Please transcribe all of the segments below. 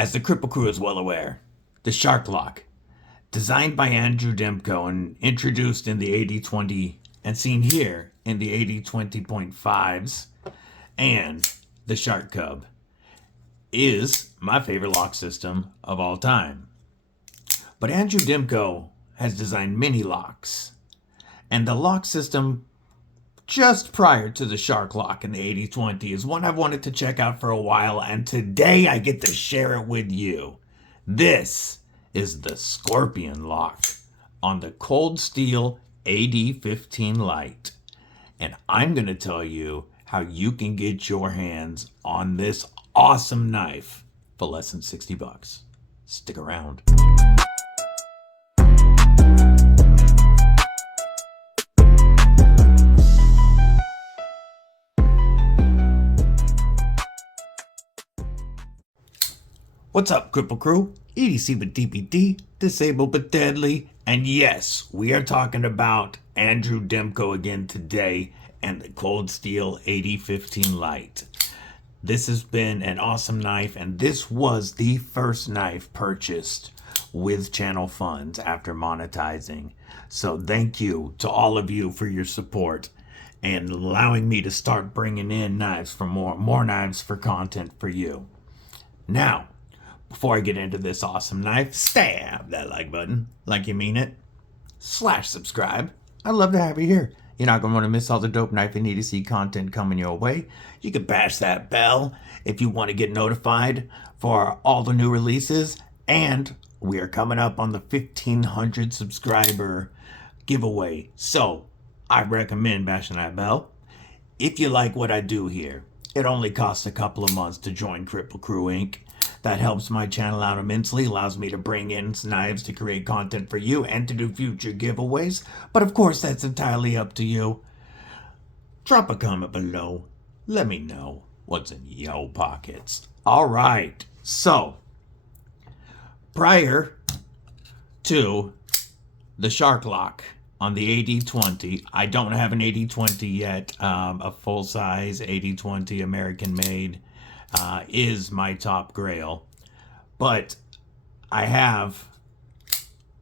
As the Kripple Krew is well aware, the Shark Lock, designed by Andrew Demko and introduced in the AD-20 and seen here in the AD-20.5s and the Shark Cub, is my favorite lock system of all time. But Andrew Demko has designed many locks, and the lock system just prior to the Shark Lock in the AD-20 is one I've wanted to check out for a while, and today I get to share it with you. This is the Scorpion Lock on the Cold Steel AD-15 LITE, and I'm going to tell you how you can get your hands on this awesome knife for less than $60. Stick around. What's up, Kripple Krew? EDC with DBD, disabled but deadly. And yes, we are talking about Andrew Demko again today and the Cold Steel AD-15 LITE. This has been an awesome knife, and this was the first knife purchased with channel funds after monetizing. So thank you to all of you for your support and allowing me to start bringing in knives for more knives for content for you. Now, before I get into this awesome knife, stab that like button like you mean it. /subscribe. I'd love to have you here. You're not going to want to miss all the dope knife and EDC content coming your way. You can bash that bell if you want to get notified for all the new releases. And we are coming up on the 1,500 subscriber giveaway. So I recommend bashing that bell. If you like what I do here, it only costs a couple of months to join Kripple Krew Inc. That helps my channel out immensely, allows me to bring in knives to create content for you and to do future giveaways. But of course, that's entirely up to you. Drop a comment below. Let me know what's in your pockets. All right. So, prior to the Shark Lock on the AD-20, I don't have an AD-20 yet. A full-size AD-20 American-made. Is my top grail, but I have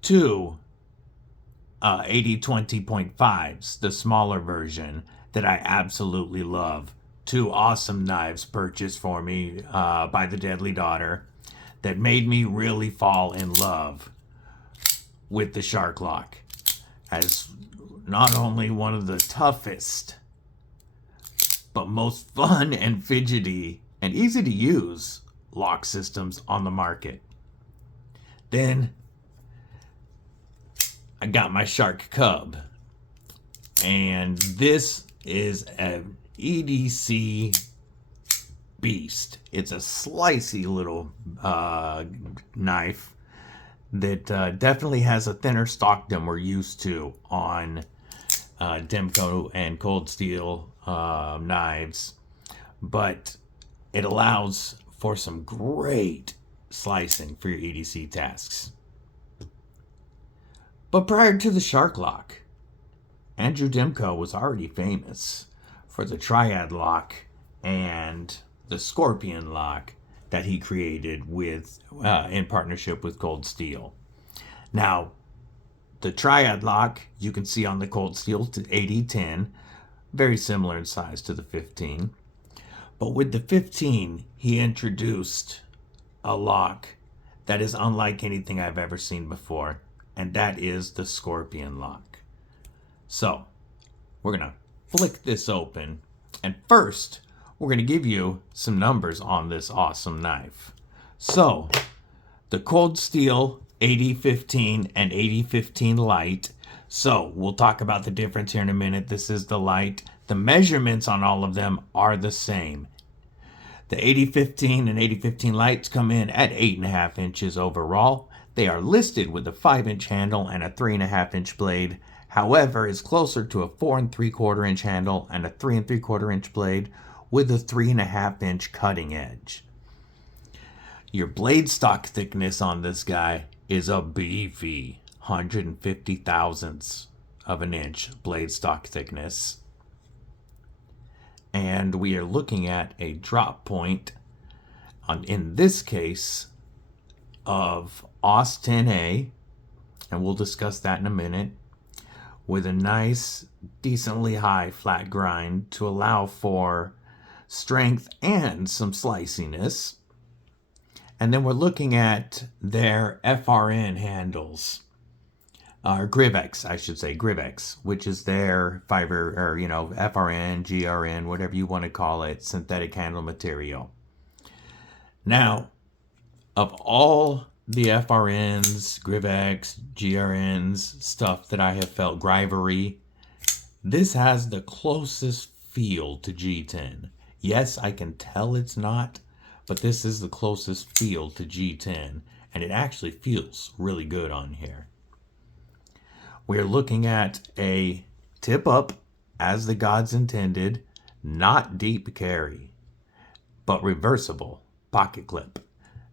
two AD-20.5s, the smaller version, that I absolutely love. Two awesome knives purchased for me by the Deadly Daughter that made me really fall in love with the Shark Lock as not only one of the toughest but most fun and fidgety and easy to use lock systems on the market. Then I got my Shark Cub, and this is an EDC beast. It's a slicey little knife that definitely has a thinner stock than we're used to on Demko and Cold Steel knives, but it allows for some great slicing for your EDC tasks. But prior to the Shark Lock, Andrew Demko was already famous for the Triad Lock and the Scorpion Lock that he created with in partnership with Cold Steel. Now, the Triad Lock you can see on the Cold Steel AD-10, very similar in size to the 15. But with the 15, he introduced a lock that is unlike anything I've ever seen before, and that is the Scorpion Lock. So, we're going to flick this open, and first, we're going to give you some numbers on this awesome knife. So, the Cold Steel AD-15 and AD-15 LITE. So, we'll talk about the difference here in a minute. This is the LITE. The measurements on all of them are the same. The AD-15 and AD-15 LITEs come in at 8.5 inches overall. They are listed with a 5-inch handle and a 3.5-inch blade. However, it's closer to a 4 3/4 inch handle and a 3 3/4 inch blade with a 3.5-inch cutting edge. Your blade stock thickness on this guy is a beefy 150 thousandths of an inch blade stock thickness. And we are looking at a drop point on, in this case, of AUS10A, and we'll discuss that in a minute, with a nice, decently high flat grind to allow for strength and some sliciness. And then we're looking at their FRN handles, or Griv-ex, I should say, Griv-ex, which is their fiber, or FRN, GRN, whatever you want to call it, synthetic handle material. Now, of all the FRNs, Griv-ex, GRNs, stuff that I have felt Grivery, this has the closest feel to G10. Yes, I can tell it's not, but this is the closest feel to G10, and it actually feels really good on here. We're looking at a tip up, as the gods intended, not deep carry, but reversible pocket clip.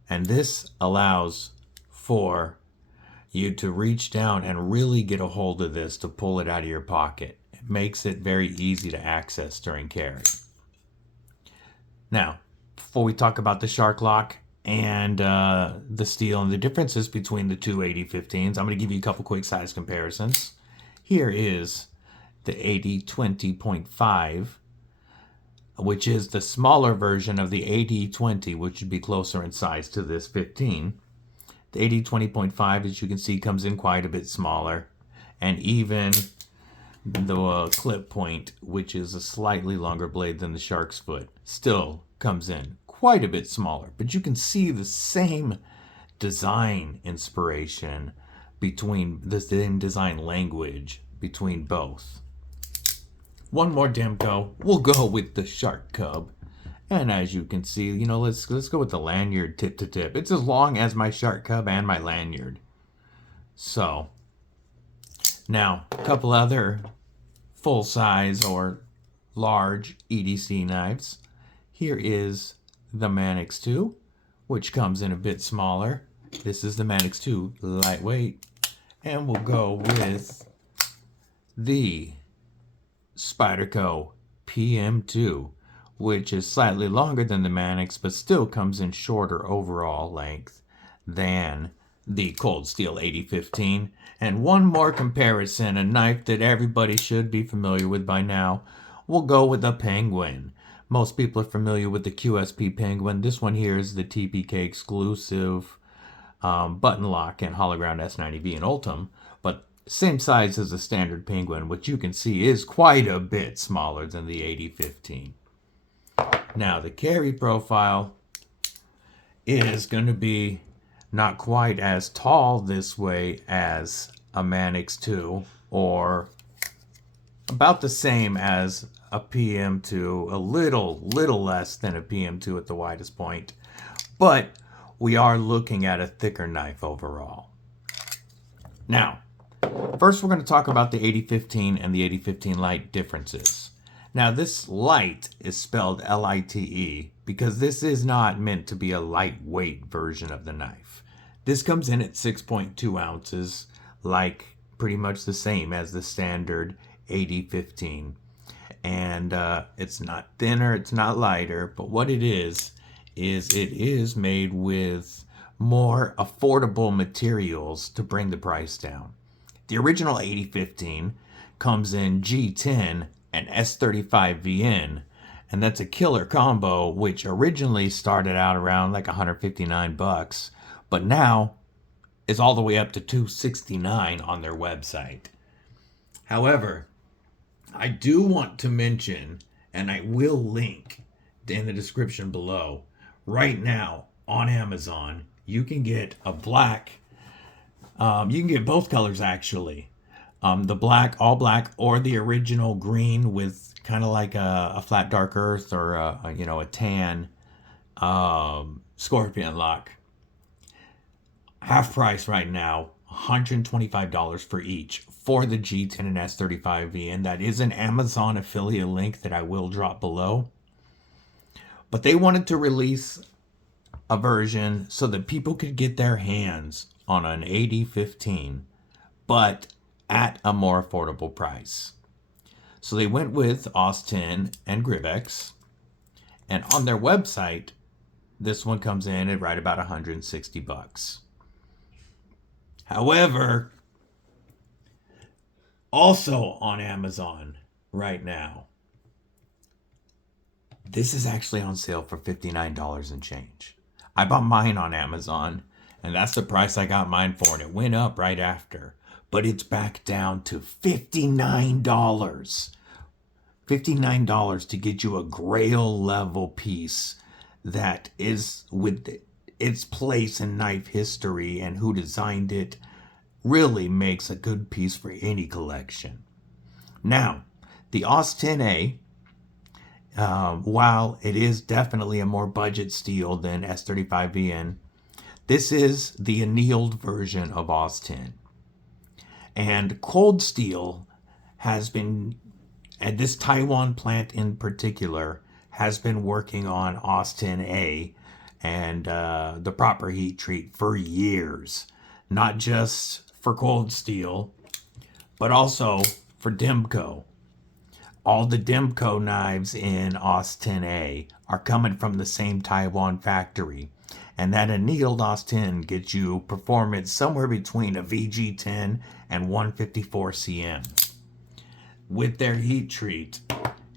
And this allows for you to reach down and really get a hold of this to pull it out of your pocket. It makes it very easy to access during carry. Now, before we talk about the shark lock and the steel and the differences between the two AD-15s, I'm going to give you a couple quick size comparisons. Here is the AD-20.5, which is the smaller version of the AD-20, which would be closer in size to this 15. The AD-20.5, as you can see, comes in quite a bit smaller. And even the clip point, which is a slightly longer blade than the shark's foot, still comes in quite a bit smaller. But you can see the same design inspiration between the same design language between both. One more Demco, we'll go with the Shark Cub. And as you can see, let's go with the lanyard tip to tip. It's as long as my Shark Cub and my lanyard. So, now, a couple other full-size or large EDC knives. Here is the Manix 2, which comes in a bit smaller. This is the Manix 2 lightweight. And we'll go with the Spyderco PM2, which is slightly longer than the Manix, but still comes in shorter overall length than the Cold Steel AD-15. And one more comparison, a knife that everybody should be familiar with by now. We'll go with the Penguin. Most people are familiar with the QSP Penguin. This one here is the TPK exclusive button lock and hologround S90V in Ultim, but same size as the standard Penguin, which you can see is quite a bit smaller than the AD-15. Now, the carry profile is going to be not quite as tall this way as a Manix 2, or about the same as a PM2, a little less than a PM2 at the widest point, but we are looking at a thicker knife overall. Now, first we're going to talk about the AD-15 and the AD-15 LITE differences. Now, this LITE is spelled L-I-T-E because this is not meant to be a lightweight version of the knife. This comes in at 6.2 ounces, like pretty much the same as the standard AD-15. And it's not thinner, it's not lighter, but what it is it is made with more affordable materials to bring the price down. The original AD-15 comes in G10 and S35VN, and that's a killer combo, which originally started out around like $159, but now is all the way up to $269 on their website. However, I do want to mention, and I will link in the description below, right now on Amazon, you can get a black, you can get both colors actually. The black, all black, or the original green with kind of like a flat dark earth or a tan scorpion lock. Half price right now, $125 for each for the G10 and S35V, and that is an Amazon affiliate link that I will drop below. But they wanted to release a version so that people could get their hands on an AD-15, but at a more affordable price. So they went with AUS10 and Griv-ex, and on their website, this one comes in at right about $160. However, also on Amazon right now, this is actually on sale for $59 and change. I bought mine on Amazon, and that's the price I got mine for, and it went up right after. But it's back down to $59. $59 to get you a Grail level piece that is with its place in knife history, and who designed it really makes a good piece for any collection. Now, the AUS10A, while it is definitely a more budget steel than S35VN, this is the annealed version of AUS10. And cold steel has been, and this Taiwan plant in particular, has been working on AUS10A and the proper heat treat for years. Not just for cold steel, but also for Demco. All the Demco knives in AUS10A are coming from the same Taiwan factory. And that annealed AUS10 gets you performance somewhere between a VG10 and 154 cm. With their heat treat,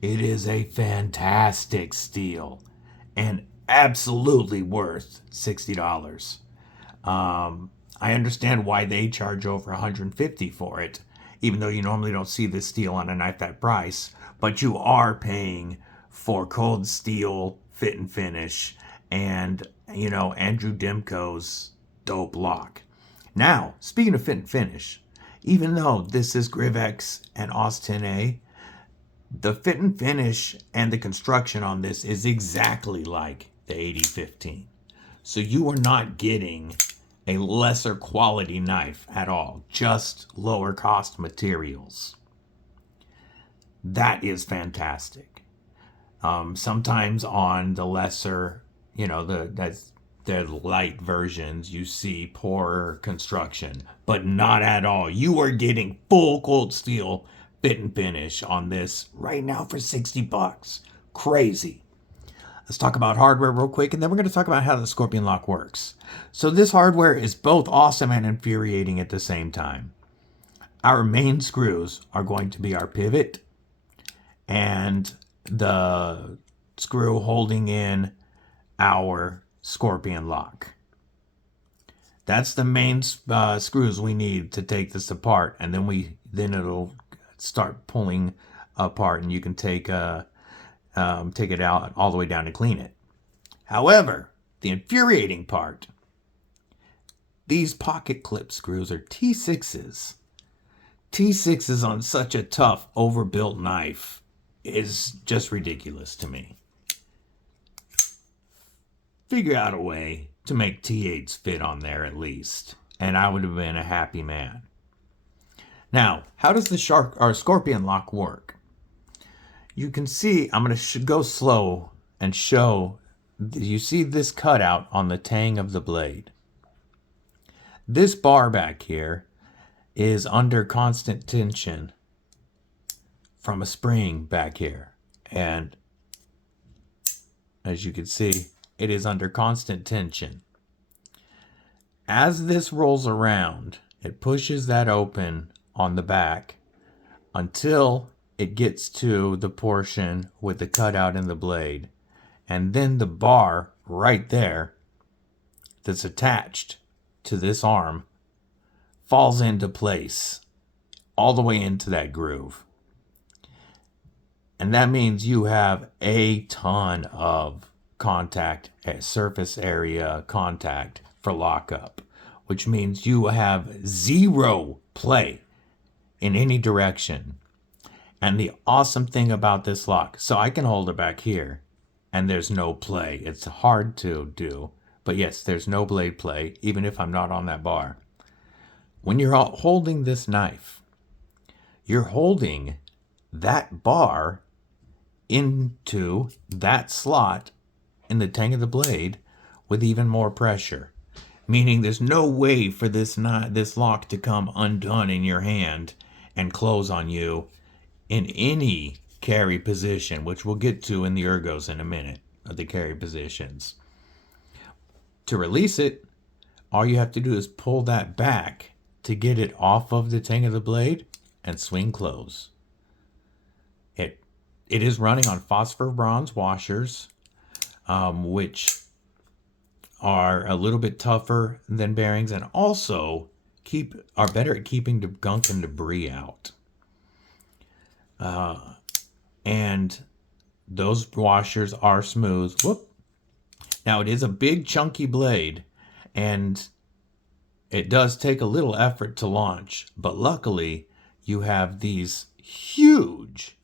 it is a fantastic steel and absolutely worth $60. I understand why they charge over $150 for it, even though you normally don't see this steel on a knife that price, but you are paying for cold steel fit and finish and, you know, Andrew Demko's dope lock. Now, speaking of fit and finish, even though this is Griv-ex and AUS10A, the fit and finish and the construction on this is exactly like the AD-15. So you are not getting a lesser quality knife at all, just lower cost materials. That is fantastic. Sometimes on the lesser, you know, the LITE versions, you see poorer construction, but not at all. You are getting full cold steel fit and finish on this right now for $60. Crazy. Let's talk about hardware real quick, and then we're going to talk about how the Scorpion lock works. So this hardware is both awesome and infuriating at the same time. Our main screws are going to be our pivot and the screw holding in our Scorpion lock. That's the main screws we need to take this apart, and then it'll start pulling apart, and you can take it out all the way down to clean it. However, the infuriating part, these pocket clip screws are T6s. T6s on such a tough, overbuilt knife is just ridiculous to me. Figure out a way to make T8s fit on there at least, and I would have been a happy man. Now, how does the Scorpion lock work? You can see, I'm going to go slow and show, you see this cutout on the tang of the blade. This bar back here is under constant tension from a spring back here. And as you can see, it is under constant tension. As this rolls around, it pushes that open on the back until it gets to the portion with the cutout in the blade. And then the bar right there that's attached to this arm falls into place all the way into that groove. And that means you have a ton of contact, surface area contact for lockup, which means you have zero play in any direction. And the awesome thing about this lock, so I can hold it back here and there's no play. It's hard to do, but yes, there's no blade play, even if I'm not on that bar. When you're holding this knife, you're holding that bar into that slot in the tang of the blade with even more pressure, meaning there's no way for this lock to come undone in your hand and close on you in any carry position, which we'll get to in the ergos in a minute, of the carry positions. To release it, all you have to do is pull that back to get it off of the tang of the blade and swing close. It is running on phosphor bronze washers, which are a little bit tougher than bearings and also are better at keeping the gunk and debris out. And those washers are smooth. Whoop. Now it is a big chunky blade, and it does take a little effort to launch, but luckily you have these huge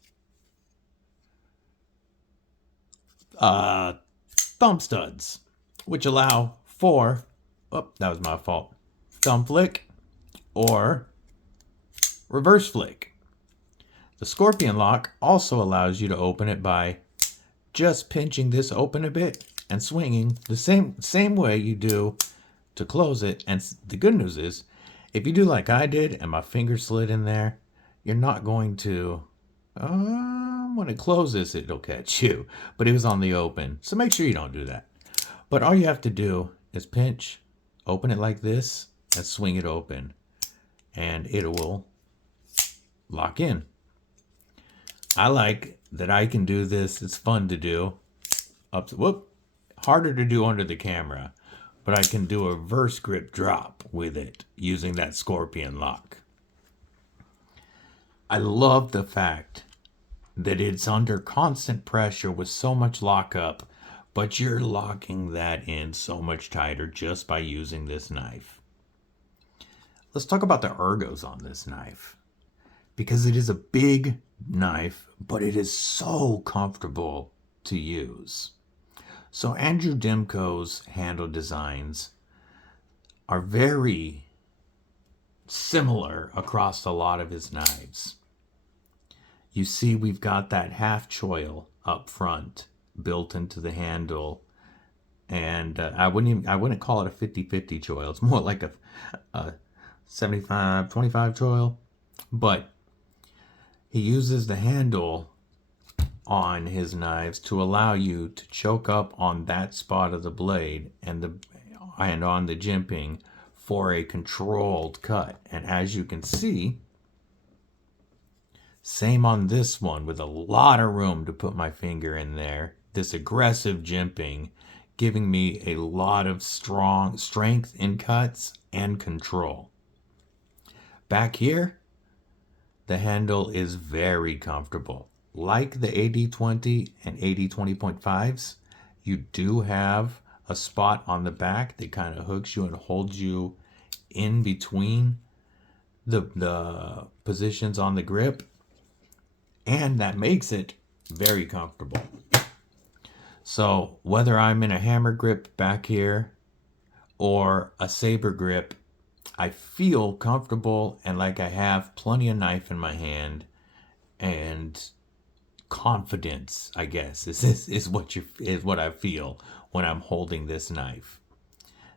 thumb studs, which allow for, oh, that was my fault, thumb flick or reverse flick. The Scorpion lock also allows you to open it by just pinching this open a bit and swinging the same way you do to close it. And the good news is, if you do like I did and my finger slid in there, you're not going to, when it closes, it'll catch you. But it was on the open, so make sure you don't do that. But all you have to do is pinch, open it like this, and swing it open. And it will lock in. I like that I can do this. It's fun to do. Harder to do under the camera. But I can do a reverse grip drop with it using that Scorpion lock. I love the fact that it's under constant pressure with so much lockup, but you're locking that in so much tighter just by using this knife. Let's talk about the ergos on this knife, because it is a big knife, but it is so comfortable to use. So Andrew Dimko's handle designs are very similar across a lot of his knives. You see, we've got that half choil up front built into the handle, and I wouldn't call it a 50-50 choil. It's more like a 75-25 choil, but he uses the handle on his knives to allow you to choke up on that spot of the blade and on the jimping for a controlled cut. And as you can see, same on this one, with a lot of room to put my finger in there. This aggressive jimping giving me a lot of strength in cuts and control. Back here, the handle is very comfortable. Like the AD-20 and AD-20.5s, you do have a spot on the back that kind of hooks you and holds you in between the positions on the grip, and that makes it very comfortable. So whether I'm in a hammer grip back here or a saber grip, I feel comfortable and like I have plenty of knife in my hand, and confidence, I guess, is what I feel when I'm holding this knife.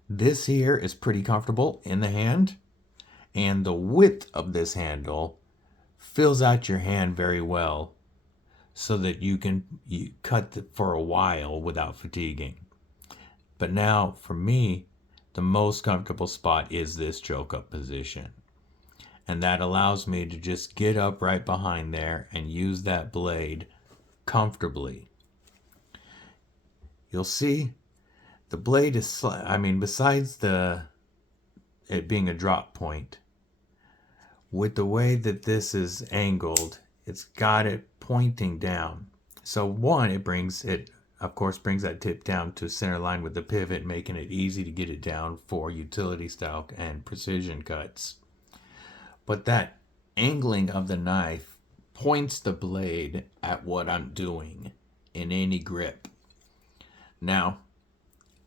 This here is pretty comfortable in the hand, and the width of this handle fills out your hand very well so that you cut for a while without fatiguing. But now, for me, the most comfortable spot is this choke up position. And that allows me to just get up right behind there and use that blade comfortably. You'll see the blade is, besides it being a drop point, with the way that this is angled, it's got it pointing down. So one, it brings that tip down to center line with the pivot, making it easy to get it down for utility style and precision cuts. But that angling of the knife points the blade at what I'm doing in any grip. Now,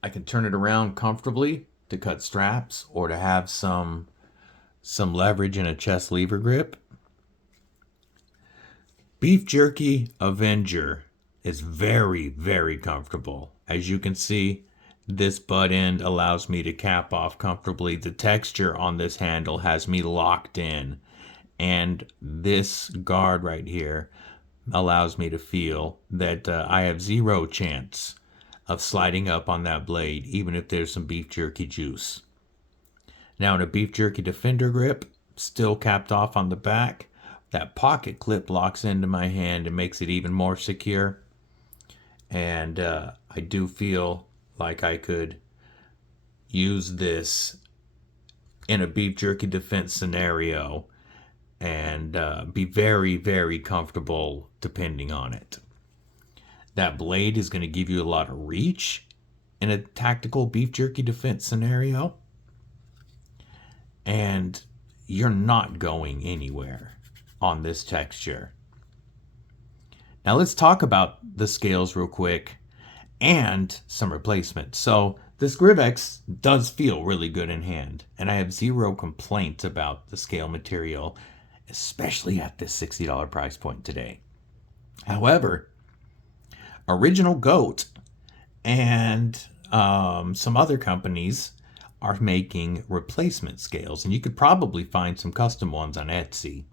I can turn it around comfortably to cut straps or to have some leverage in a chest lever grip. Beef Jerky Avenger is very, very comfortable. As you can see, this butt end allows me to cap off comfortably. The texture on this handle has me locked in, and this guard right here allows me to feel that I have zero chance of sliding up on that blade, even if there's some beef jerky juice. Now in a beef jerky defender grip, still capped off on the back, that pocket clip locks into my hand and makes it even more secure. And I do feel like I could use this in a beef jerky defense scenario and be very, very comfortable depending on it. That blade is going to give you a lot of reach in a tactical beef jerky defense scenario, and you're not going anywhere on this texture. Now let's talk about the scales real quick and some replacements. So this Griv-ex does feel really good in hand, and I have zero complaints about the scale material, especially at this $60 price point today. However, Original Goat and some other companies are making replacement scales, and you could probably find some custom ones on Etsy.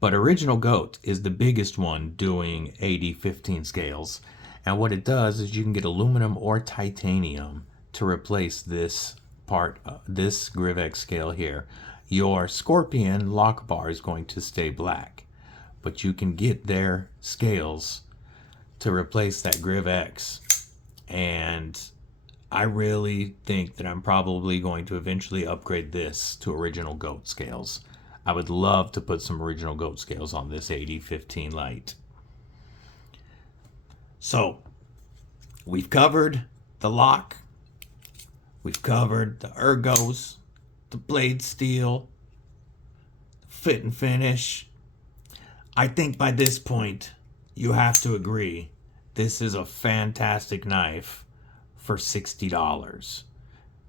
But Original Goat is the biggest one doing AD-15 scales, and what it does is you can get aluminum or titanium to replace this part, this Griv-ex scale here. Your Scorpion lock bar is going to stay black, but you can get their scales to replace that Griv-ex, and I really think that I'm probably going to eventually upgrade this to Original Goat scales. I would love to put some Original Goat scales on this AD-15 LITE. So, we've covered the lock, we've covered the ergos, the blade steel, the fit and finish. I think by this point, you have to agree, this is a fantastic knife for $60.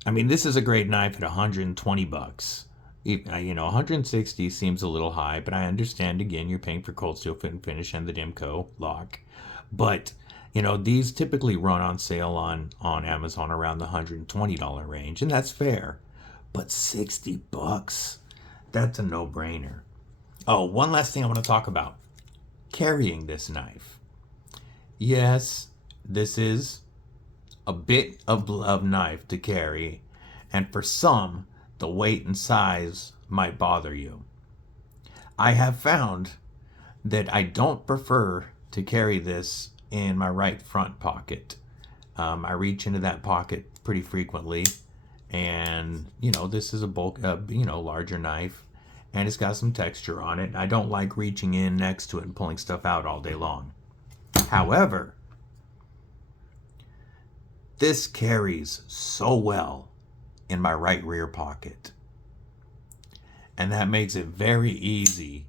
I mean, this is a great knife at 120 bucks. You know, 160 seems a little high, but I understand, again, you're paying for cold steel fit and finish and the Demco lock. But, you know, these typically run on sale on Amazon around the $120 range, and that's fair. But 60 bucks, that's a no-brainer. Oh, one last thing I want to talk about. Carrying this knife. Yes, this is a bit of knife to carry, and for some, the weight and size might bother you. I have found that I don't prefer to carry this in my right front pocket. I reach into that pocket pretty frequently, and you know, this is a bulk, larger knife, and it's got some texture on it. I don't like reaching in next to it and pulling stuff out all day long. However, this carries so well in my right rear pocket, and that makes it very easy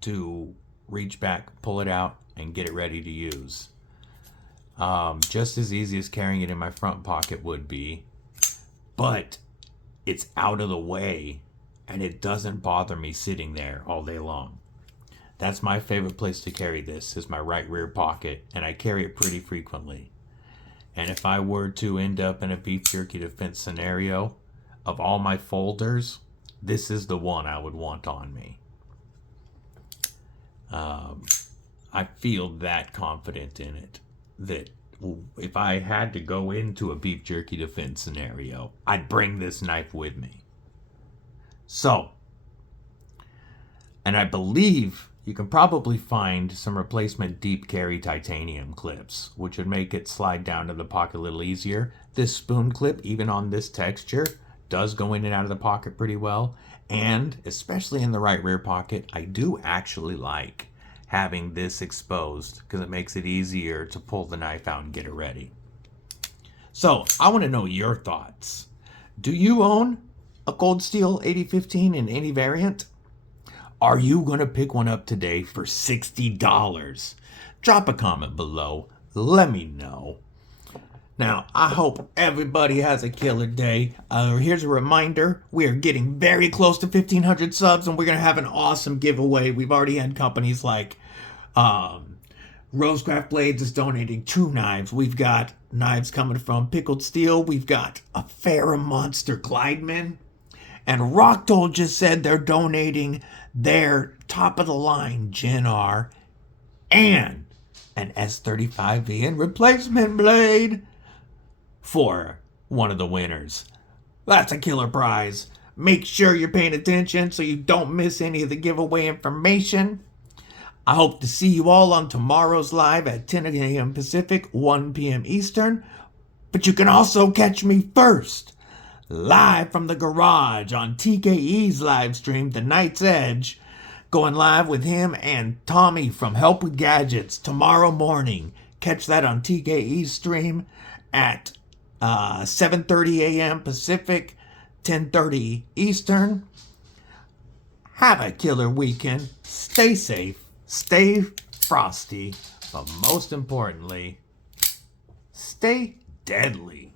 to reach back, pull it out, and get it ready to use. Just as easy as carrying it in my front pocket would be, but it's out of the way and it doesn't bother me sitting there all day long. That's my favorite place to carry this, is my right rear pocket, and I carry it pretty frequently. And if I were to end up in a beef jerky defense scenario, of all my folders, this is the one I would want on me. I feel that confident in it, that if I had to go into a beef jerky defense scenario, I'd bring this knife with me. So, and I believe you can probably find some replacement deep carry titanium clips, which would make it slide down to the pocket a little easier. This spoon clip, even on this texture, does go in and out of the pocket pretty well. And especially in the right rear pocket, I do actually like having this exposed because it makes it easier to pull the knife out and get it ready. So I want to know your thoughts. Do you own a cold steel AD-15 in any variant? Are you going to pick one up today for $60? Drop a comment below. Let me know. Now, I hope everybody has a killer day. Here's a reminder. We are getting very close to 1,500 subs, and we're going to have an awesome giveaway. We've already had companies like Rosecraft Blades is donating 2 knives. We've got knives coming from Pickled Steel. We've got a FerraMonster Glideman. And Rocktol just said they're donating their top-of-the-line Gen R and an S35VN replacement blade for one of the winners. That's a killer prize. Make sure you're paying attention so you don't miss any of the giveaway information. I hope to see you all on tomorrow's live at 10 a.m. Pacific, 1 p.m. Eastern. But you can also catch me first, live from the garage on TKE's live stream, The Night's Edge, going live with him and Tommy from Help with Gadgets tomorrow morning. Catch that on TKE's stream at 7:30 a.m. Pacific, 10:30 Eastern. Have a killer weekend. Stay safe, stay frosty, but most importantly, stay deadly.